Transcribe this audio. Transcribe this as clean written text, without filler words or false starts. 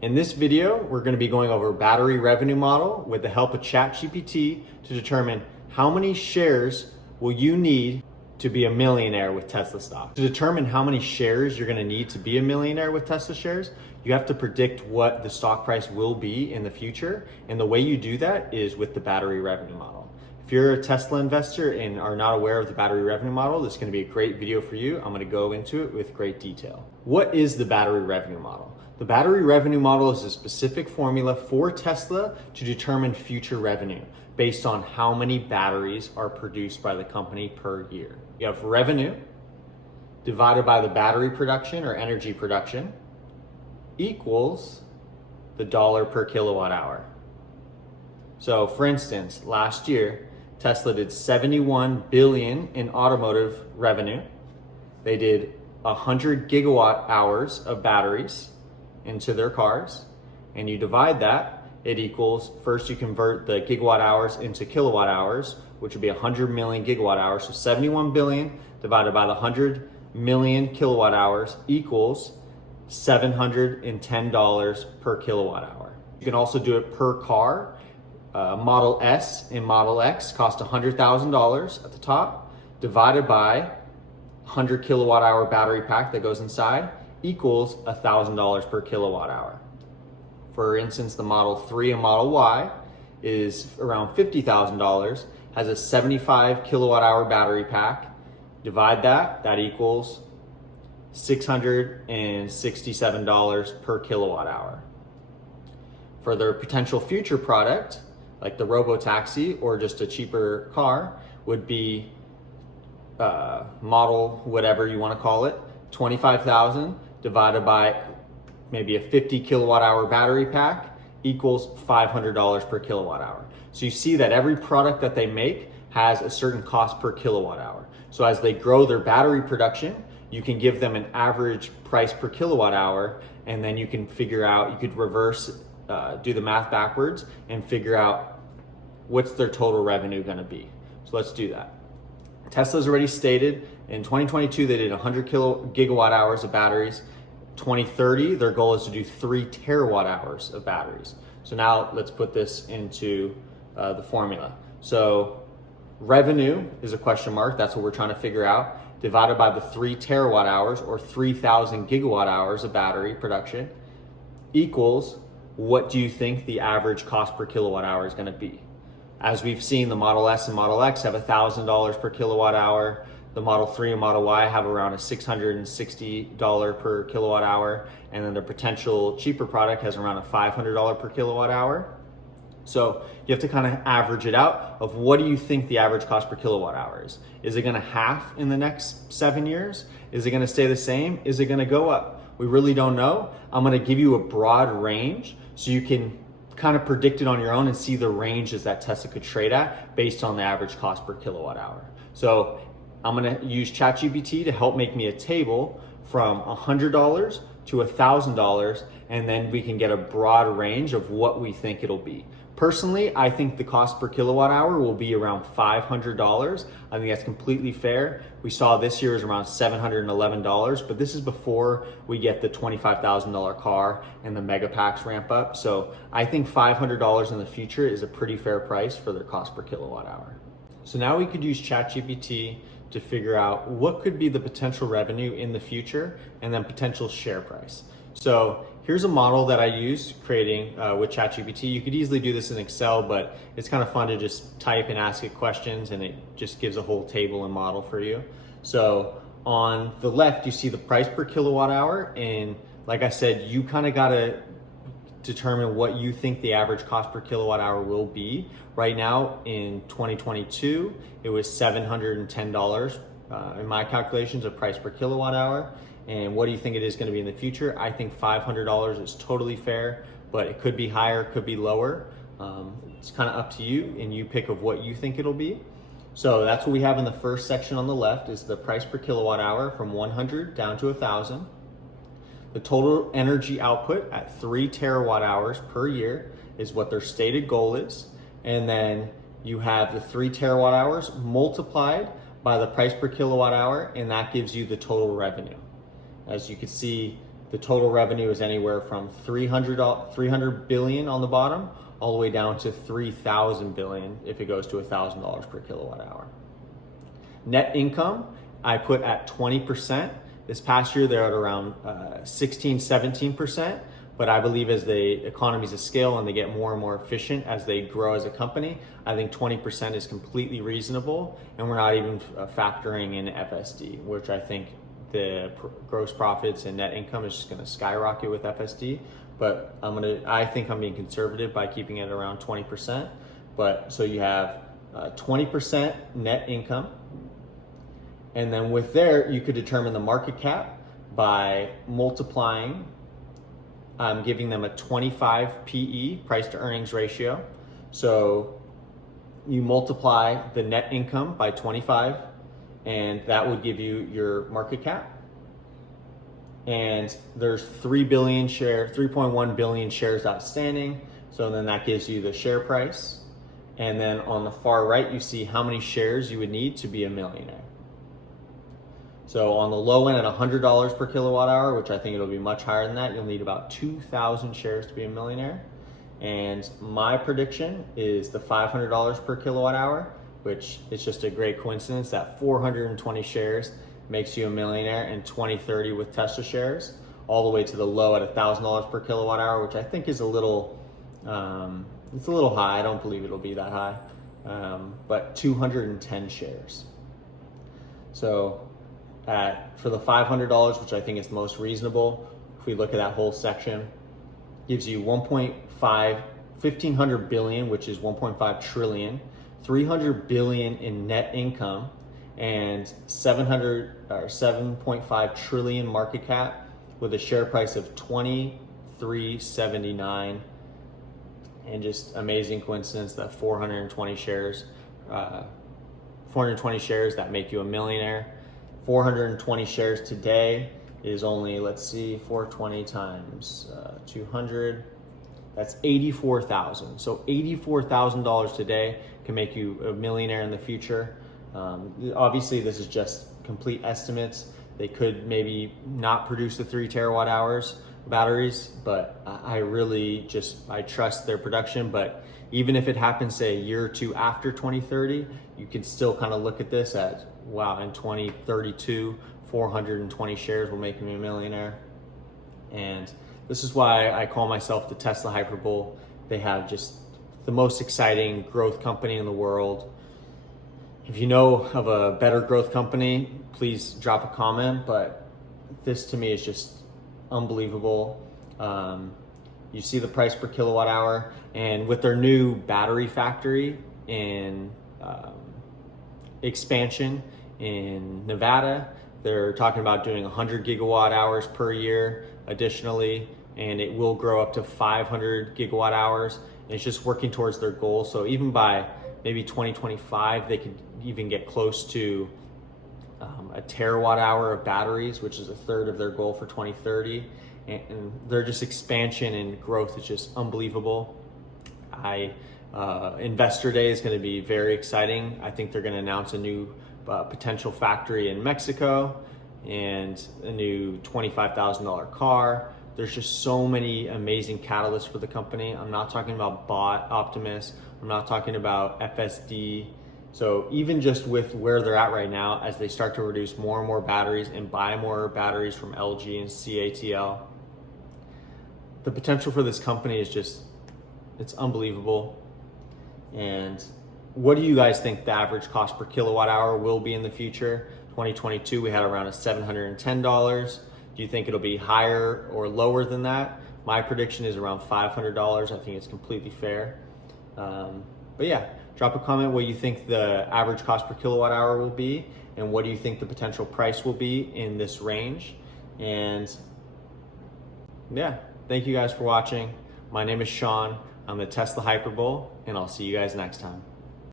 In this video, we're going to be going over battery revenue model with the help of Chat GPT to determine how many shares will you need to be a millionaire with Tesla stock. To determine how many shares you're going to need to be a millionaire with Tesla shares, you have to predict what the stock price will be in the future. And the way you do that is with the battery revenue model. If you're a Tesla investor and are not aware of the battery revenue model, this is going to be a great video for you. I'm going to go into it with great detail. What is the battery revenue model? The battery revenue model is a specific formula for Tesla to determine future revenue based on how many batteries are produced by the company per year. You have revenue divided by the battery production or energy production equals the dollar per kilowatt hour. So for instance, last year, Tesla did 71 billion in automotive revenue. They did 100 gigawatt hours of batteries into their cars, and you divide that, it equals, first you convert the gigawatt hours into kilowatt hours, which would be 100 million gigawatt hours. So 71 billion divided by the 100 million kilowatt hours equals $710 per kilowatt hour. You can also do it per car. Model S and Model X cost $100,000 at the top, divided by 100 kilowatt hour battery pack that goes inside equals $1,000 per kilowatt hour. For instance, the Model 3 and Model Y is around $50,000, has a 75 kilowatt hour battery pack. Divide that, that equals $667 per kilowatt hour. For their potential future product, like the robo-taxi or just a cheaper car, would be model whatever you want to call it, 25,000 divided by maybe a 50 kilowatt hour battery pack equals $500 per kilowatt hour. So you see that every product that they make has a certain cost per kilowatt hour. So as they grow their battery production, you can give them an average price per kilowatt hour, and then you can figure out, you could reverse, do the math backwards and figure out what's their total revenue going to be. So let's do that. Tesla's already stated in 2022 they did 100 gigawatt hours of batteries. 2030 their goal is to do 3 terawatt hours of batteries. So now let's put this into the formula. So revenue is a question mark, that's what we're trying to figure out, divided by the 3 terawatt hours or 3,000 gigawatt hours of battery production equals, what do you think the average cost per kilowatt hour is going to be? As we've seen, the Model S and Model X have $1,000 per kilowatt hour. The Model 3 and Model Y have around a $660 per kilowatt hour. And then the potential cheaper product has around a $500 per kilowatt hour. So you have to kind of average it out of what do you think the average cost per kilowatt hour is? Is it going to half in the next 7 years? Is it going to stay the same? Is it going to go up? We really don't know. I'm going to give you a broad range so you can kind of predict it on your own and see the ranges that Tesla could trade at based on the average cost per kilowatt hour. So I'm going to use Chat GPT to help make me a table from $100 to $1,000, and then we can get a broad range of what we think it'll be. Personally, I think the cost per kilowatt hour will be around $500. I think that's completely fair. We saw this year is around $711, but this is before we get the $25,000 car and the mega packs ramp up. So I think $500 in the future is a pretty fair price for their cost per kilowatt hour. So now we could use ChatGPT to figure out what could be the potential revenue in the future and then potential share price. So here's a model that I use creating with ChatGPT. You could easily do this in Excel, but it's kind of fun to just type and ask it questions, and it just gives a whole table and model for you. So on the left, you see the price per kilowatt hour. And like I said, you kind of got to determine what you think the average cost per kilowatt hour will be. Right now in 2022, it was $710 in my calculations of price per kilowatt hour. And what do you think it is going to be in the future? I think $500 is totally fair, but it could be higher, could be lower. It's kind of up to you, and you pick of what you think it'll be. So that's what we have in the first section on the left is the price per kilowatt hour from 100 down to 1,000. The total energy output at 3 terawatt hours per year is what their stated goal is. And then you have the 3 terawatt hours multiplied by the price per kilowatt hour, and that gives you the total revenue. As you can see, the total revenue is anywhere from 300 billion on the bottom all the way down to 3,000 billion if it goes to $1,000 per kilowatt hour. Net income, I put at 20%. This past year, they're at around 16, 17%. But I believe as the economies of scale and they get more and more efficient as they grow as a company, I think 20% is completely reasonable. And we're not even factoring in FSD, which I think the gross profits and net income is just going to skyrocket with FSD. But I think I'm being conservative by keeping it around 20%. But so you have 20% net income. And then with there, you could determine the market cap by multiplying. I'm giving them a 25 PE, price to earnings ratio. So you multiply the net income by 25, and that would give you your market cap. And there's 3.1 billion shares outstanding. So then that gives you the share price. And then on the far right, you see how many shares you would need to be a millionaire. So on the low end at $100 per kilowatt hour, which I think it'll be much higher than that, you'll need about 2,000 shares to be a millionaire. And my prediction is the $500 per kilowatt hour, which is just a great coincidence that 420 shares makes you a millionaire in 2030 with Tesla shares, all the way to the low at $1,000 per kilowatt hour, which I think is a little, it's a little high. I don't believe it'll be that high, but 210 shares. So for the $500, which I think is most reasonable, if we look at that whole section, gives you 1,500 billion, which is 1.5 trillion, 300 billion in net income, and 7.5 trillion market cap with a share price of 23.79. And just amazing coincidence that 420 shares that make you a millionaire. 420 shares today is only, let's see, 420 times 200, that's 84,000. So $84,000 today can make you a millionaire in the future. Obviously, this is just complete estimates. They could maybe not produce the 3 terawatt hours batteries, but I trust their production. But even if it happens, say, a year or two after 2030, you can still kind of look at this as, wow, in 2032, 420 shares will make me a millionaire. And this is why I call myself the Tesla Hyperbull. They have just the most exciting growth company in the world. If you know of a better growth company, please drop a comment, but this to me is just unbelievable. You see the price per kilowatt hour, and with their new battery factory in expansion in Nevada, they're talking about doing 100 gigawatt hours per year additionally, and it will grow up to 500 gigawatt hours. And it's just working towards their goal. So even by maybe 2025, they could even get close to a terawatt hour of batteries, which is a third of their goal for 2030. And their just expansion and growth is just unbelievable. Investor Day is going to be very exciting. I think they're going to announce a new potential factory in Mexico and a new $25,000 car. There's just so many amazing catalysts for the company. I'm not talking about bot Optimus. I'm not talking about FSD. So even just with where they're at right now, as they start to reduce more and more batteries and buy more batteries from LG and CATL, the potential for this company is just, it's unbelievable. And what do you guys think the average cost per kilowatt hour will be in the future? 2022, we had around a $710. Do you think it'll be higher or lower than that? My prediction is around $500. I think it's completely fair. But yeah, drop a comment what you think the average cost per kilowatt hour will be, and what do you think the potential price will be in this range. And yeah, thank you guys for watching. My name is Sean. I'm the Tesla Hyperbull, and I'll see you guys next time.